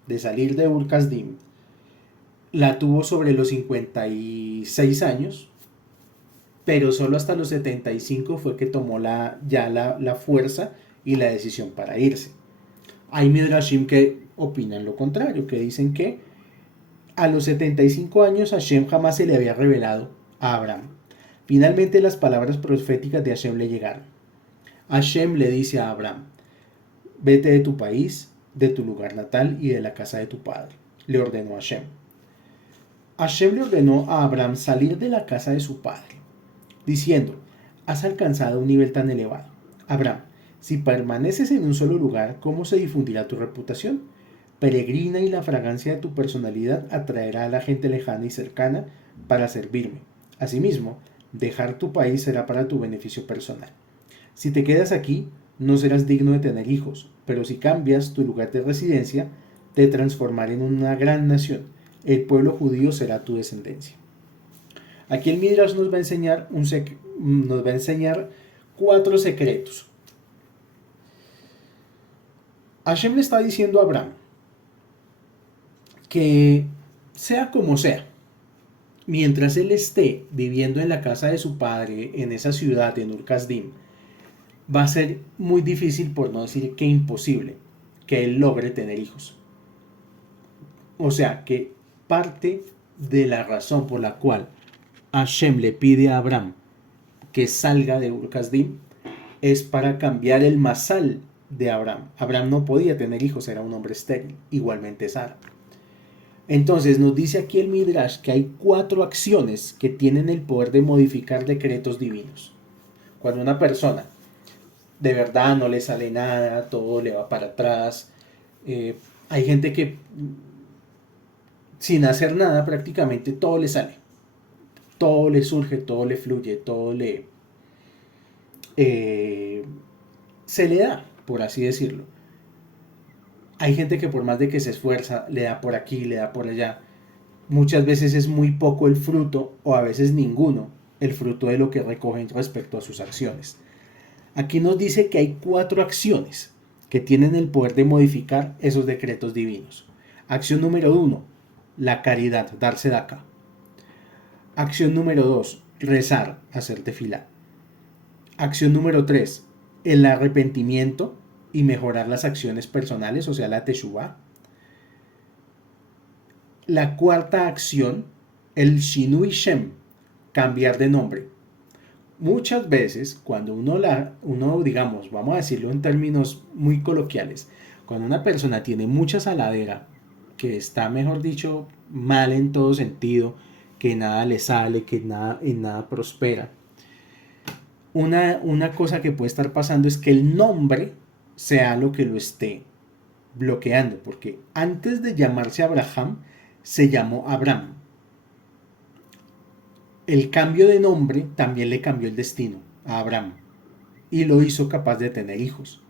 de salir de Ur-Kasdim, la tuvo sobre los 56 años, pero solo hasta los 75 fue que tomó la fuerza y la decisión para irse. Hay Midrashim que opinan lo contrario, que dicen que A los 75 años Hashem jamás se le había revelado a Abraham. Finalmente las palabras proféticas de Hashem le llegaron. Hashem le dice a Abraham: vete de tu país, de tu lugar natal y de la casa de tu padre. Le ordenó Hashem. Hashem le ordenó a Abraham salir de la casa de su padre, diciendo: has alcanzado un nivel tan elevado. Abraham, si permaneces en un solo lugar, ¿cómo se difundirá tu reputación? Peregrina, y la fragancia de tu personalidad atraerá a la gente lejana y cercana para servirme. Asimismo, dejar tu país será para tu beneficio personal. Si te quedas aquí, no serás digno de tener hijos, pero si cambias tu lugar de residencia, te transformaré en una gran nación. El pueblo judío será tu descendencia. Aquí el Midrash nos va a enseñar 4 secretos. Hashem le está diciendo a Abraham que sea como sea, mientras él esté viviendo en la casa de su padre, en esa ciudad de Ur Kasdim, va a ser muy difícil, por no decir que imposible, que él logre tener hijos. O sea que parte de la razón por la cual Hashem le pide a Abraham que salga de Ur Kasdim es para cambiar el masal de Abraham. Abraham no podía tener hijos, era un hombre estéril, igualmente Sara. Entonces nos dice aquí el Midrash que hay 4 acciones que tienen el poder de modificar decretos divinos. Cuando una persona de verdad no le sale nada, todo le va para atrás, hay gente que sin hacer nada prácticamente todo le sale, todo le surge, todo le fluye, todo se le da, por así decirlo. Hay gente que por más de que se esfuerza, le da por aquí, le da por allá. Muchas veces es muy poco el fruto, o a veces ninguno, el fruto de lo que recogen respecto a sus acciones. Aquí nos dice que hay 4 acciones que tienen el poder de modificar esos decretos divinos. Acción número 1, la caridad, darse de acá. Acción número 2, rezar, hacer tefilá. Acción número 3, el arrepentimiento y mejorar las acciones personales, o sea, la teshuvá. La 4ª acción, el shinui shem, cambiar de nombre. Muchas veces, cuando uno digamos, vamos a decirlo en términos muy coloquiales, cuando una persona tiene mucha saladera, que está, mejor dicho, mal en todo sentido, que nada le sale, que en nada prospera, una cosa que puede estar pasando es que el nombre sea lo que lo esté bloqueando, porque antes de llamarse Abraham, se llamó Abraham. El cambio de nombre también le cambió el destino a Abraham y lo hizo capaz de tener hijos.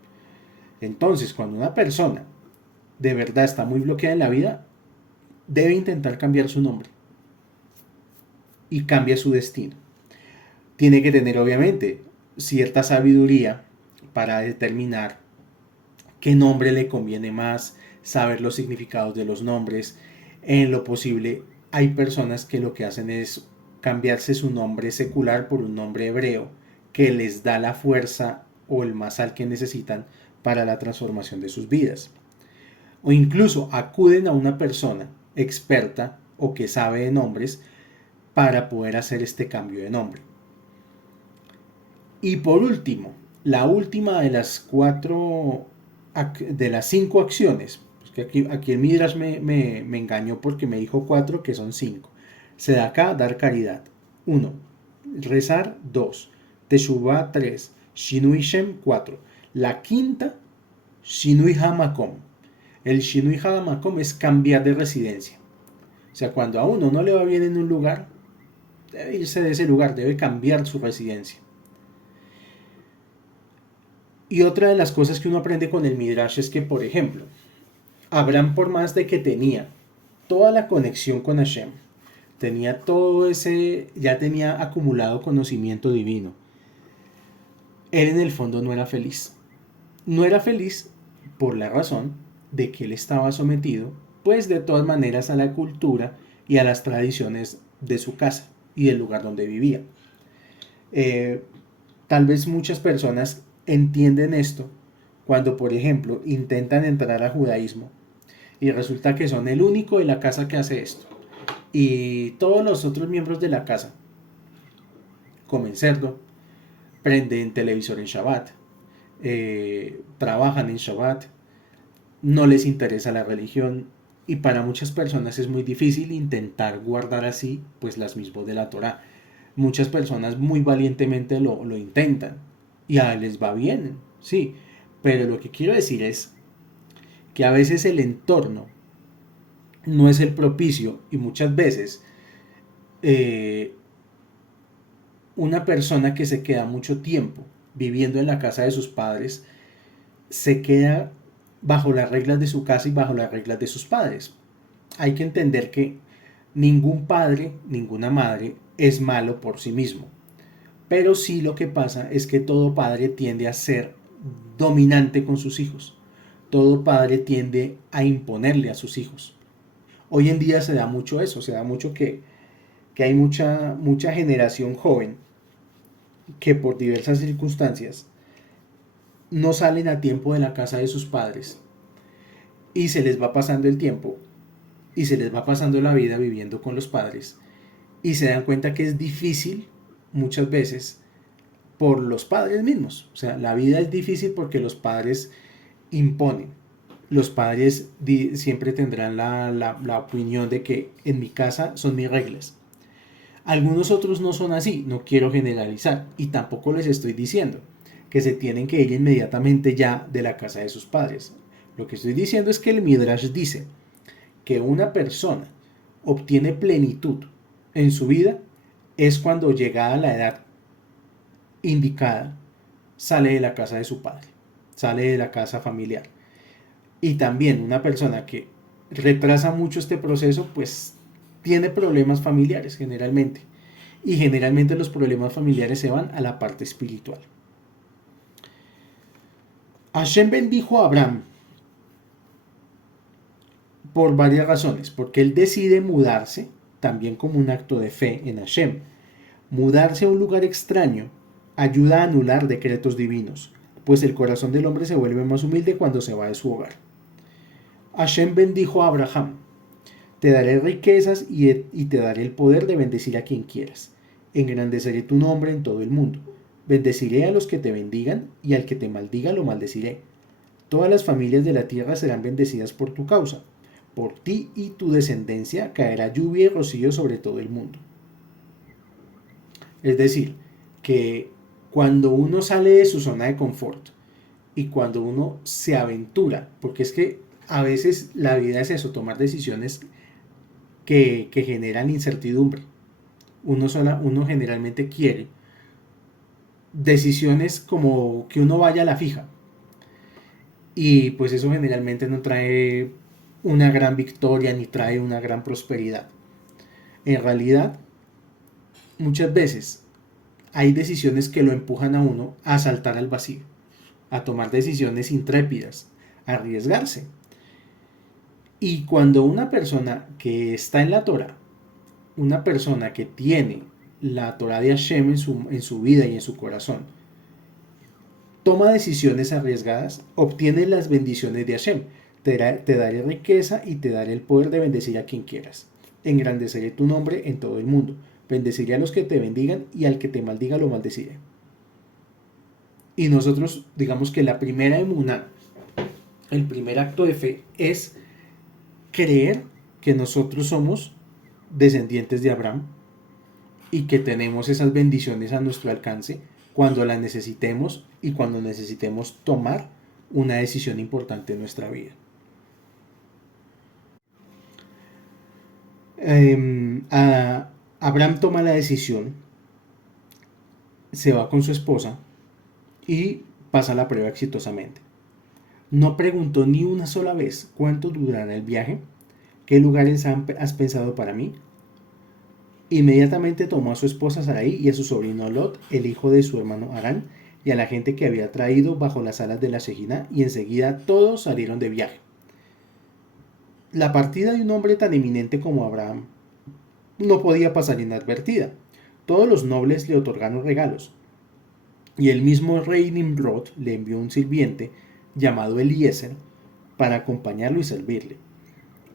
Entonces, cuando una persona de verdad está muy bloqueada en la vida, debe intentar cambiar su nombre y cambia su destino. Tiene que tener, obviamente, cierta sabiduría para determinar qué nombre le conviene más, saber los significados de los nombres. En lo posible, hay personas que lo que hacen es cambiarse su nombre secular por un nombre hebreo que les da la fuerza o el masal que necesitan para la transformación de sus vidas. O incluso acuden a una persona experta o que sabe de nombres para poder hacer este cambio de nombre. Y por último, la última de las 5 acciones, que aquí el Midrash me engañó porque me dijo 4, que son 5. Sedaká, dar caridad. 1. Rezar. 2. Teshuvá. 3. Shinui Shem. 4. La 5ª, Shinui Hamakom. El Shinui Hamakom es cambiar de residencia. O sea, cuando a uno no le va bien en un lugar, debe irse de ese lugar, debe cambiar su residencia. Y otra de las cosas que uno aprende con el Midrash es que, por ejemplo, Abraham, por más de que tenía toda la conexión con Hashem, ya tenía acumulado conocimiento divino, él en el fondo no era feliz. No era feliz por la razón de que él estaba sometido, pues de todas maneras, a la cultura y a las tradiciones de su casa y del lugar donde vivía. Tal vez muchas personas entienden esto cuando, por ejemplo, intentan entrar al judaísmo y resulta que son el único de la casa que hace esto, y todos los otros miembros de la casa comen cerdo, prenden televisor en Shabbat, trabajan en Shabbat, no les interesa la religión y para muchas personas es muy difícil intentar guardar así pues las mismas de la Torah. Muchas personas muy valientemente lo intentan y a les va bien, sí, pero lo que quiero decir es que a veces el entorno no es el propicio y muchas veces eh, una persona que se queda mucho tiempo viviendo en la casa de sus padres se queda bajo las reglas de su casa y bajo las reglas de sus padres. Hay que entender que ningún padre, ninguna madre es malo por sí mismo. Pero sí lo que pasa es que todo padre tiende a ser dominante con sus hijos. Todo padre tiende a imponerle a sus hijos. Hoy en día se da mucho eso, se da mucho que hay mucha generación joven que por diversas circunstancias no salen a tiempo de la casa de sus padres y se les va pasando el tiempo y se les va pasando la vida viviendo con los padres y se dan cuenta que es difícil muchas veces por los padres mismos. O sea, la vida es difícil porque los padres imponen. Los padres siempre tendrán la opinión de que en mi casa son mis reglas. Algunos otros no son así, no quiero generalizar y tampoco les estoy diciendo que se tienen que ir inmediatamente ya de la casa de sus padres. Lo que estoy diciendo es que el Midrash dice que una persona obtiene plenitud en su vida es cuando llegada la edad indicada sale de la casa de su padre, sale de la casa familiar. Y también una persona que retrasa mucho este proceso pues tiene problemas familiares generalmente. Y generalmente los problemas familiares se van a la parte espiritual. Hashem bendijo a Abraham por varias razones, porque él decide mudarse, también como un acto de fe en Hashem. Mudarse a un lugar extraño ayuda a anular decretos divinos, pues el corazón del hombre se vuelve más humilde cuando se va de su hogar. Hashem bendijo a Abraham: te daré riquezas y te daré el poder de bendecir a quien quieras. Engrandeceré tu nombre en todo el mundo. Bendeciré a los que te bendigan y al que te maldiga lo maldeciré. Todas las familias de la tierra serán bendecidas por tu causa. Por ti y tu descendencia caerá lluvia y rocío sobre todo el mundo. Es decir, que cuando uno sale de su zona de confort y cuando uno se aventura, porque es que a veces la vida es eso, tomar decisiones que generan incertidumbre. Uno generalmente quiere decisiones como que uno vaya a la fija. Y pues eso generalmente no trae una gran victoria ni trae una gran prosperidad. En realidad, muchas veces hay decisiones que lo empujan a uno a saltar al vacío, a tomar decisiones intrépidas, a arriesgarse. Y cuando una persona que está en la Torah, una persona que tiene la Torah de Hashem en su vida y en su corazón, toma decisiones arriesgadas, obtiene las bendiciones de Hashem. Te daré riqueza y te daré el poder de bendecir a quien quieras. Engrandeceré tu nombre en todo el mundo. Bendeciré a los que te bendigan y al que te maldiga lo maldeciré. Y nosotros, digamos que la primera emuná, el primer acto de fe es creer que nosotros somos descendientes de Abraham y que tenemos esas bendiciones a nuestro alcance cuando las necesitemos y cuando necesitemos tomar una decisión importante en nuestra vida. Abraham toma la decisión, se va con su esposa y pasa la prueba exitosamente. No preguntó ni una sola vez cuánto durará el viaje, qué lugares has pensado para mí. Inmediatamente tomó a su esposa Sarai y a su sobrino Lot, el hijo de su hermano Harán, y a la gente que había traído bajo las alas de la Shejina, y enseguida todos salieron de viaje. La partida de un hombre tan eminente como Abraham no podía pasar inadvertida. Todos los nobles le otorgaron regalos, y el mismo rey Nimrod le envió un sirviente llamado Eliezer para acompañarlo y servirle.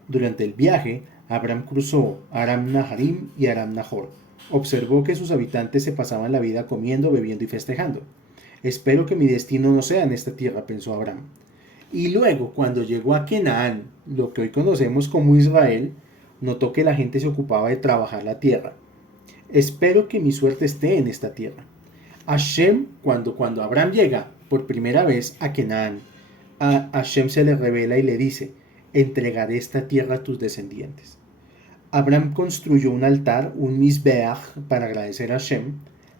Durante el viaje, Abraham cruzó Aram Naharim y Aram Nahor. Observó que sus habitantes se pasaban la vida comiendo, bebiendo y festejando. Espero que mi destino no sea en esta tierra, pensó Abraham. Y luego, cuando llegó a Canaán, lo que hoy conocemos como Israel, notó que la gente se ocupaba de trabajar la tierra. Espero que mi suerte esté en esta tierra. Hashem, cuando Abraham llega por primera vez a Canaán, a Hashem se le revela y le dice: entregaré esta tierra a tus descendientes. Abraham construyó un altar, un Mizbeach, para agradecer a Hashem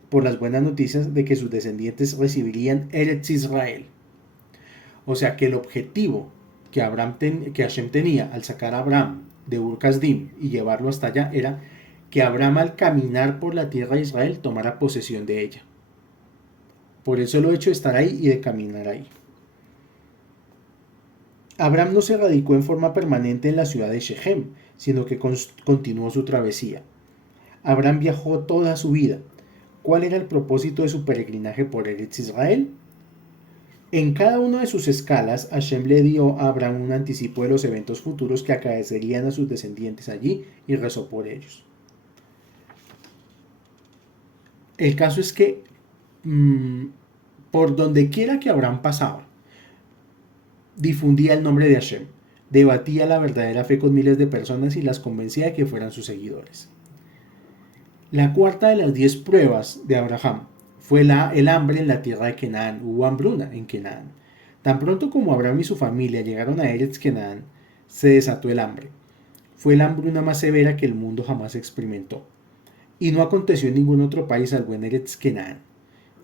por las buenas noticias de que sus descendientes recibirían Eretz Israel. O sea que el objetivo que Hashem tenía al sacar a Abraham de Ur Kasdim y llevarlo hasta allá era que Abraham, al caminar por la tierra de Israel, tomara posesión de ella. Por eso el hecho de estar ahí y de caminar ahí. Abraham no se radicó en forma permanente en la ciudad de Shechem, sino que continuó su travesía. Abraham viajó toda su vida. ¿Cuál era el propósito de su peregrinaje por Eretz Israel? En cada una de sus escalas, Hashem le dio a Abraham un anticipo de los eventos futuros que acaecerían a sus descendientes allí y rezó por ellos. El caso es que por donde quiera que Abraham pasaba, difundía el nombre de Hashem, debatía la verdadera fe con miles de personas y las convencía de que fueran sus seguidores. La cuarta de las 10 pruebas de Abraham fue el hambre en la tierra de Canaán. Hubo hambruna en Canaán. Tan pronto como Abraham y su familia llegaron a Eretz Canaán, se desató el hambre. Fue la hambruna más severa que el mundo jamás experimentó. Y no aconteció en ningún otro país salvo en Eretz Canaán.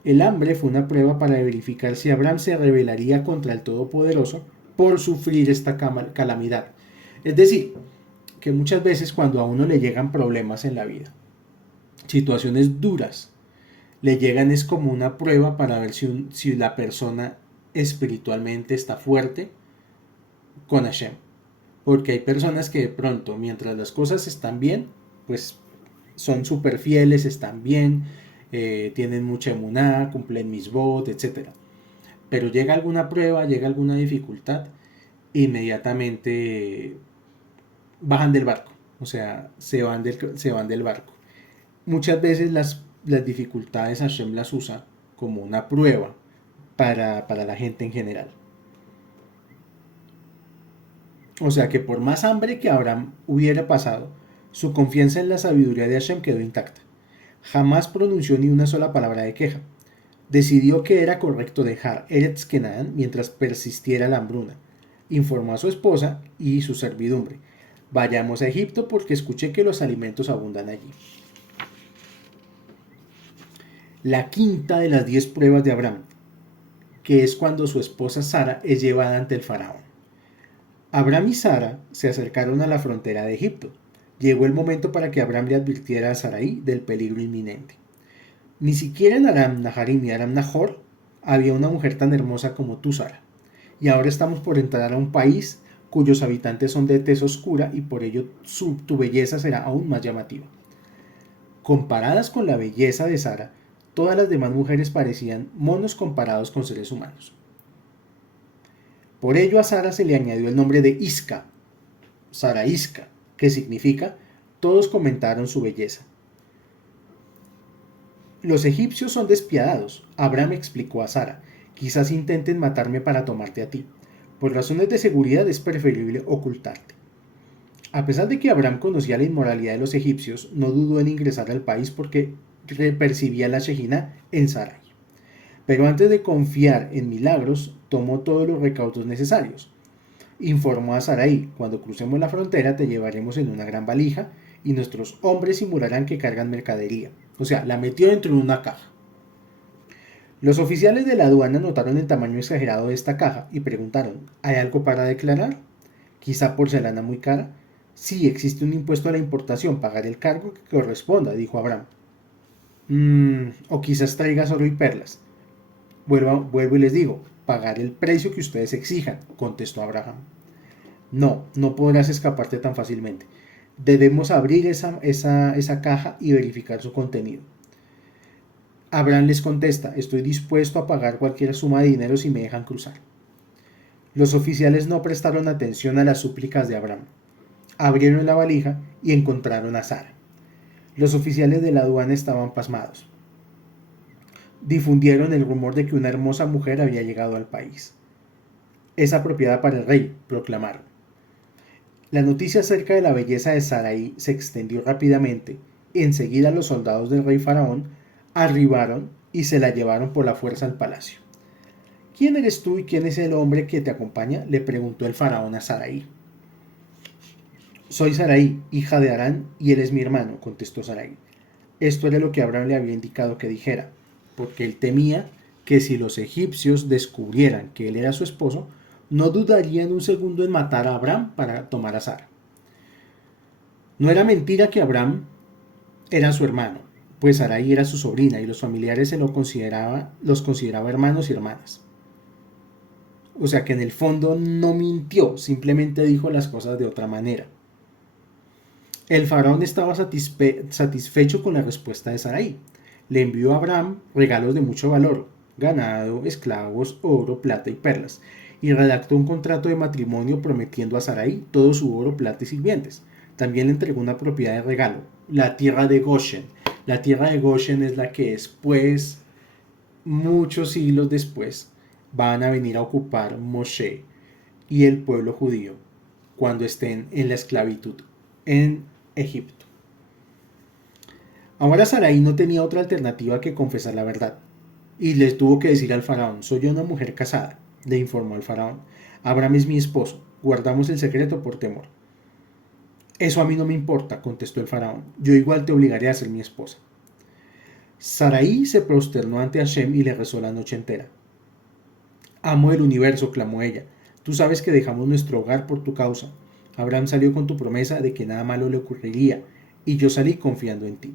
El hambre fue una prueba para verificar si Abraham se rebelaría contra el Todopoderoso por sufrir esta calamidad. Es decir, que muchas veces cuando a uno le llegan problemas en la vida, situaciones duras, le llegan es como una prueba para ver si la persona espiritualmente está fuerte con Hashem. Porque hay personas que de pronto, mientras las cosas están bien, pues son súper fieles, están bien, tienen mucha emuná, cumplen misbot, etc. Pero llega alguna prueba, llega alguna dificultad, inmediatamente bajan del barco, o sea, se van del barco. Muchas veces las dificultades Hashem las usa como una prueba para la gente en general. O sea que por más hambre que Abraham hubiera pasado, su confianza en la sabiduría de Hashem quedó intacta. Jamás pronunció ni una sola palabra de queja. Decidió que era correcto dejar Eretz Canaán mientras persistiera la hambruna. Informó a su esposa y su servidumbre: vayamos a Egipto porque escuché que los alimentos abundan allí. La quinta de las 10 pruebas de Abraham, que es cuando su esposa Sara es llevada ante el faraón. Abraham y Sara se acercaron a la frontera de Egipto. Llegó el momento para que Abraham le advirtiera a Sarai del peligro inminente. Ni siquiera en Aram Naharim y Aram Nahor había una mujer tan hermosa como tú, Sara. Y ahora estamos por entrar a un país cuyos habitantes son de tez oscura y por ello tu belleza será aún más llamativa. Comparadas con la belleza de Sara, todas las demás mujeres parecían monos comparados con seres humanos. Por ello a Sara se le añadió el nombre de Isca, Sara Isca, que significa todos comentaron su belleza. Los egipcios son despiadados, Abraham explicó a Sara. Quizás intenten matarme para tomarte a ti. Por razones de seguridad es preferible ocultarte. A pesar de que Abraham conocía la inmoralidad de los egipcios, no dudó en ingresar al país porque percibía la Shejina en Sarai. Pero antes de confiar en milagros, tomó todos los recaudos necesarios. Informó a Sarai: cuando crucemos la frontera te llevaremos en una gran valija y nuestros hombres simularán que cargan mercadería. O sea, la metió dentro de una caja. Los oficiales de la aduana notaron el tamaño exagerado de esta caja y preguntaron: ¿hay algo para declarar? ¿Quizá porcelana muy cara? Sí, existe un impuesto a la importación, pagar el cargo que corresponda, dijo Abraham. O quizás traigas oro y perlas. Vuelvo y les digo: pagar el precio que ustedes exijan, contestó Abraham. No podrás escaparte tan fácilmente. Debemos abrir esa caja y verificar su contenido. Abraham les contesta: estoy dispuesto a pagar cualquier suma de dinero si me dejan cruzar. Los oficiales no prestaron atención a las súplicas de Abraham. Abrieron la valija y encontraron a Sara. Los oficiales de la aduana estaban pasmados. Difundieron el rumor de que una hermosa mujer había llegado al país. Es apropiada para el rey, proclamaron. La noticia acerca de la belleza de Sarai se extendió rápidamente. Enseguida los soldados del rey faraón arribaron y se la llevaron por la fuerza al palacio. ¿Quién eres tú y quién es el hombre que te acompaña?, le preguntó el faraón a Sarai. Soy Sarai, hija de Harán, y él es mi hermano, contestó Sarai. Esto era lo que Abraham le había indicado que dijera, porque él temía que si los egipcios descubrieran que él era su esposo, no dudarían un segundo en matar a Abraham para tomar a Sara. No era mentira que Abraham era su hermano, pues Sarai era su sobrina y los familiares los consideraba hermanos y hermanas. O sea que en el fondo no mintió, simplemente dijo las cosas de otra manera. El faraón estaba satisfecho con la respuesta de Sarai. Le envió a Abraham regalos de mucho valor, ganado, esclavos, oro, plata y perlas, y redactó un contrato de matrimonio prometiendo a Sarai todo su oro, plata y sirvientes. También le entregó una propiedad de regalo, la tierra de Goshen. La tierra de Goshen es la que después, muchos siglos después, van a venir a ocupar Moshe y el pueblo judío cuando estén en la esclavitud en Egipto. Ahora Sarai no tenía otra alternativa que confesar la verdad, y le tuvo que decir al faraón: soy una mujer casada, le informó al faraón. Abraham es mi esposo, guardamos el secreto por temor. Eso a mí no me importa, contestó el faraón, yo igual te obligaré a ser mi esposa. Sarai se prosternó ante Hashem y le rezó la noche entera. Amo del universo, clamó ella, tú sabes que dejamos nuestro hogar por tu causa. Abraham salió con tu promesa de que nada malo le ocurriría, y yo salí confiando en ti.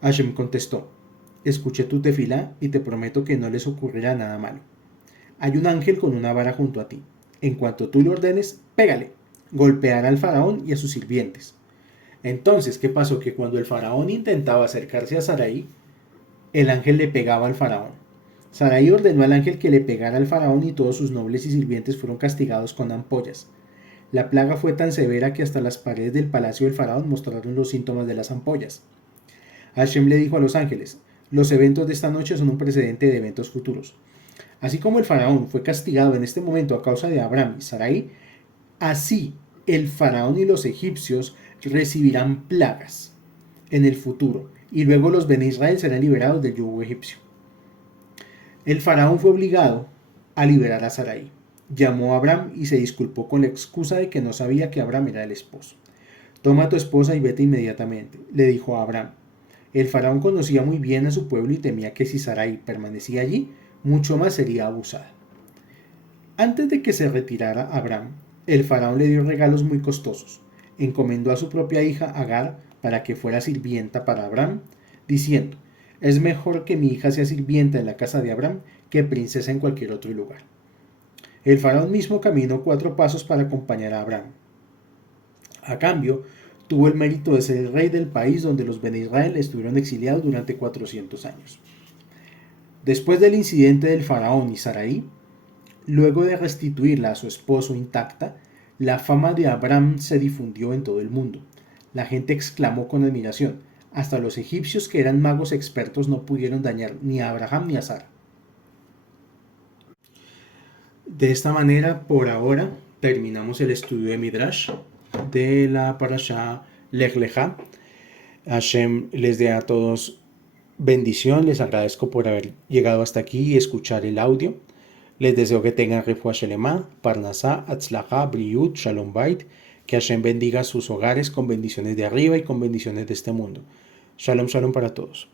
Hashem contestó: escuché tu tefilá y te prometo que no les ocurrirá nada malo. Hay un ángel con una vara junto a ti. En cuanto tú le ordenes, pégale. Golpeará al faraón y a sus sirvientes. Entonces, ¿qué pasó? Que cuando el faraón intentaba acercarse a Sarai, el ángel le pegaba al faraón. Sarai ordenó al ángel que le pegara al faraón y todos sus nobles y sirvientes fueron castigados con ampollas. La plaga fue tan severa que hasta las paredes del palacio del faraón mostraron los síntomas de las ampollas. Hashem le dijo a los ángeles: los eventos de esta noche son un precedente de eventos futuros. Así como el faraón fue castigado en este momento a causa de Abraham y Sarai, así el faraón y los egipcios recibirán plagas en el futuro, y luego los Bene Israel serán liberados del yugo egipcio. El faraón fue obligado a liberar a Sarai. Llamó a Abraham y se disculpó con la excusa de que no sabía que Abraham era el esposo. Toma a tu esposa y vete inmediatamente, le dijo a Abraham. El faraón conocía muy bien a su pueblo y temía que si Sarai permanecía allí, mucho más sería abusada. Antes de que se retirara Abraham, el faraón le dio regalos muy costosos. Encomendó a su propia hija Agar para que fuera sirvienta para Abraham, diciendo: es mejor que mi hija sea sirvienta en la casa de Abraham que princesa en cualquier otro lugar. El faraón mismo caminó 4 pasos para acompañar a Abraham. A cambio, tuvo el mérito de ser el rey del país donde los Bene Israel estuvieron exiliados durante 400 años. Después del incidente del faraón y Sarai, luego de restituirla a su esposo intacta, la fama de Abraham se difundió en todo el mundo. La gente exclamó con admiración: hasta los egipcios, que eran magos expertos, no pudieron dañar ni a Abraham ni a Sara. De esta manera, por ahora, terminamos el estudio de Midrash de la Parashá Lech Lechá. Hashem les dé a todos bendición. Les agradezco por haber llegado hasta aquí y escuchar el audio. Les deseo que tengan refuah shelema, parnasá, atzlajá, briut, shalom bait. Que Hashem bendiga sus hogares con bendiciones de arriba y con bendiciones de este mundo. Shalom, shalom para todos.